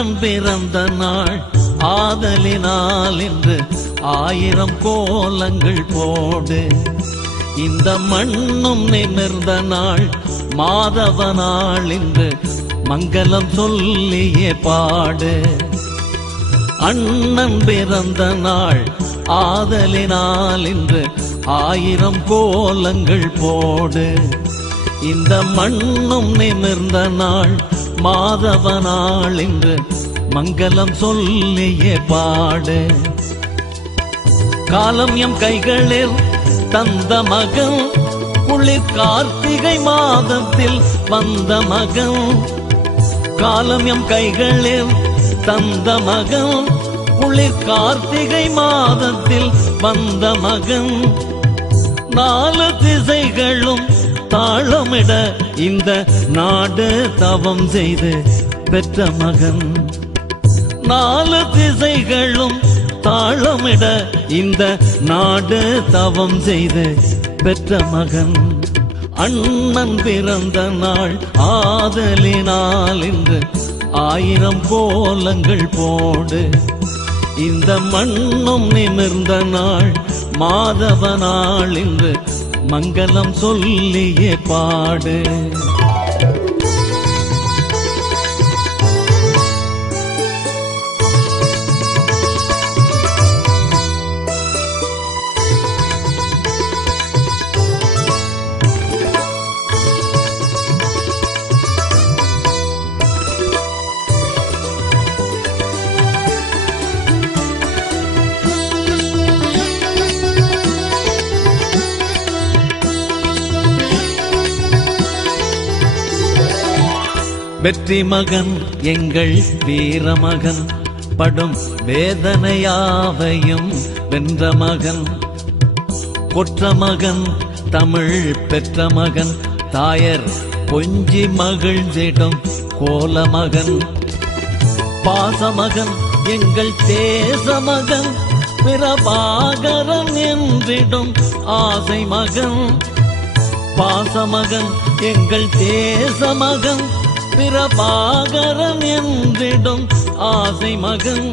அண்ணன் பிறந்த நாள் ஆதலினால் இன்று 1000 கோலங்கள் போடு. இந்த மண்ணும் நிமிர்ந்த நாள் மாதவ நாள் இன்று மங்களம் சொல்லியே பாடு. அண்ணன் பிறந்த நாள் ஆதலினால் இன்று 1000 கோலங்கள் போடு. இந்த மண்ணும் நிமிர்ந்த நாள் மாதவ நாள் இன்று மங்களம் சொல்லியே பாடு. காலம் எம் கைகளில் தந்த மகன், குளிர் கார்த்திகை மாதத்தில் வந்த மகன். காலம் எம் கைகளில் தந்த மகன், குளிர் கார்த்திகை மாதத்தில் வந்த மகன். 4 திசைகளும் தாளமிட இந்த நாடு தவம் செய்து பெற்ற மகன். 4 திசைகளும் தாளமிட இந்த நாடு தவம் செய்து பெற்ற மகன். அண்ணன் பிறந்த நாள் ஆதலினால் இன்று 1000 கோலங்கள் போடு. இந்த மண்ணும் நிமிர்ந்த நாள் மாதவ நாள் இன்று மங்களம் சொல்லியே பாடு. வெற்றி மகன் எங்கள் வீரமகன், படும் வேதனையாவையும் வென்ற மகன். கொற்ற மகன் தமிழ் பெற்ற மகன், தாயர் கொஞ்சி மகிழ்ந்திடும் கோல மகன். பாசமகன் எங்கள் தேச மகன், பிரபாகரன் என்றிடும் ஆசை மகன். பாசமகன் எங்கள் தேச மகன், பிரபாகரன் என்றிடும் ஆசை மகன்.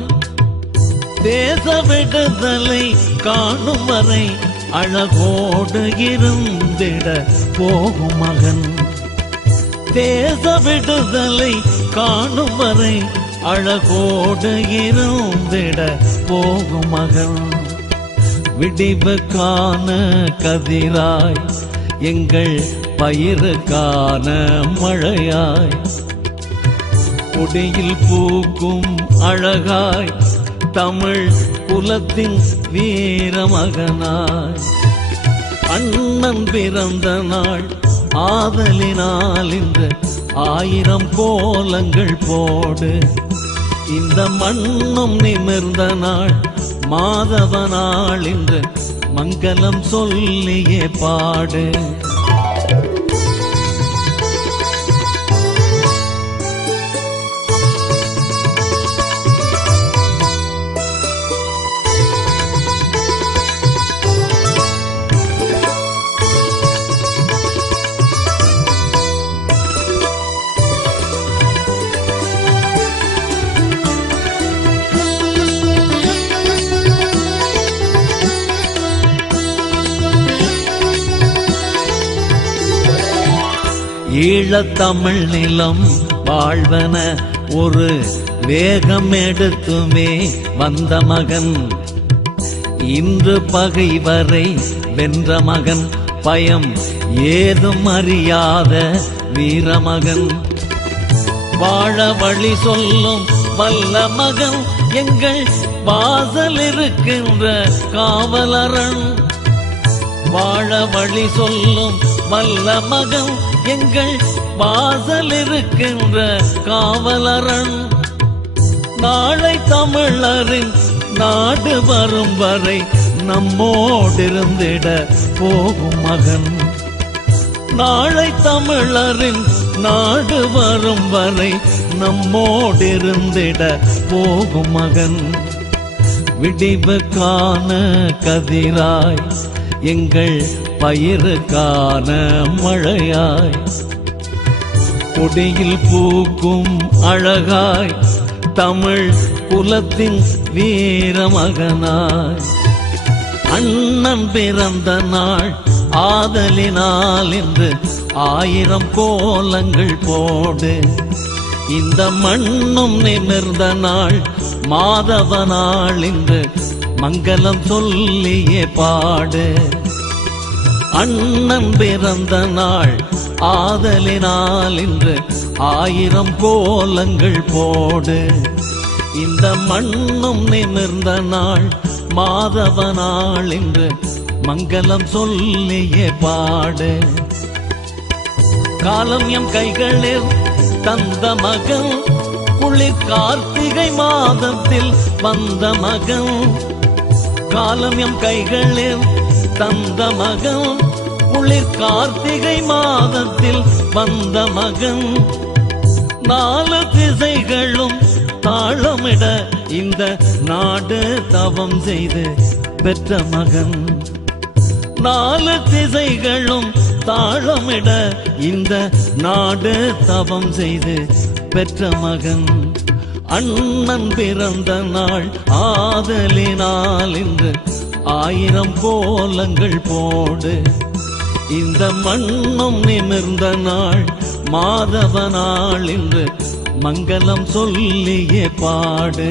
தேச விடுதலை காணும் வரை அழகோடு இருந்திட போகும் மகன். தேச விடுதலை காணும் வரை அழகோடு இருந்திட போகும் மகன். விடிவுக்கான கதிராய் எங்கள் பயிருக்கான மழையாய், கொடியில் பூக்கும் அழகாய் தமிழ் குலத்தின் வீரமகனாய். அண்ணன் பிறந்த நாள் ஆதலினால் இன்று 1000 கோலங்கள் போடு. இந்த மண்ணும் நிமிர்ந்த நாள் மாதவ நாள் இன்று மங்களம் சொல்லியே பாடு. ஈழத்தமிழ் நிலம் வாழ்வன ஒரு வேகம் எடுத்துமே வந்த மகன். இன்று பகைவரை வென்ற மகன், பயம் ஏதும் அறியாத வீரமகன். வாழ வழி சொல்லும் வல்ல மகன், எங்கள் வாசல் இருக்கின்ற காவலரன். வாழ வழி சொல்லும் வல்ல மகன், எங்கள் வாசல் இருக்கின்ற காவலரன். நாளை தமிழரின் நாடு வரும் வரை நம்மோடிருந்திட போகும் மகன். நாளை தமிழரின் நாடு வரும் வரை நம்மோடிருந்திட போகும் மகன். விடிவுக்கான கதிராய் எங்கள் பயிருக்கான மழையாய், கொடியில் பூக்கும் அழகாய் தமிழ் குலத்தின் வீரமகனாய் அண்ணன் பிறந்த நாள் ஆதலினால் இன்று 1000 கோலங்கள் போடு. இந்த மண்ணும் நிமிர்ந்த நாள் மாதவ நாள் இன்று மங்களம் சொல்லியே பாடு. அண்ணன் பிறந்த நாள் ஆதலினால் இன்று 1000 கோலங்கள் போடு. இந்த மண்ணும் நிமிர்ந்த நாள் மாதவ நாள் இன்று மங்களம் சொல்லியே பாடு. காலம் எம் கைகளில் தந்த மகன் குளிர் கார்த்திகை மாதத்தில் வந்த மகன். காலம் எம் கைகளில் தந்த மகன் குளிர் கார்த்திகை மாதத்தில் வந்த மகன். 4 திசைகளும் தாளமிட இந்த நாடு தவம் செய்து பெற்ற மகன். 4 திசைகளும் தாளமிட இந்த நாடு தவம் செய்து பெற்ற மகன். அண்ணன் பிறந்த நாள் ஆதலினால் இன்று 1000 கோலங்கள் போடு. இந்த மண்ணும் நிமிர்ந்த நாள் மாதவ நாள் இன்று மங்களம் சொல்லியே பாடு.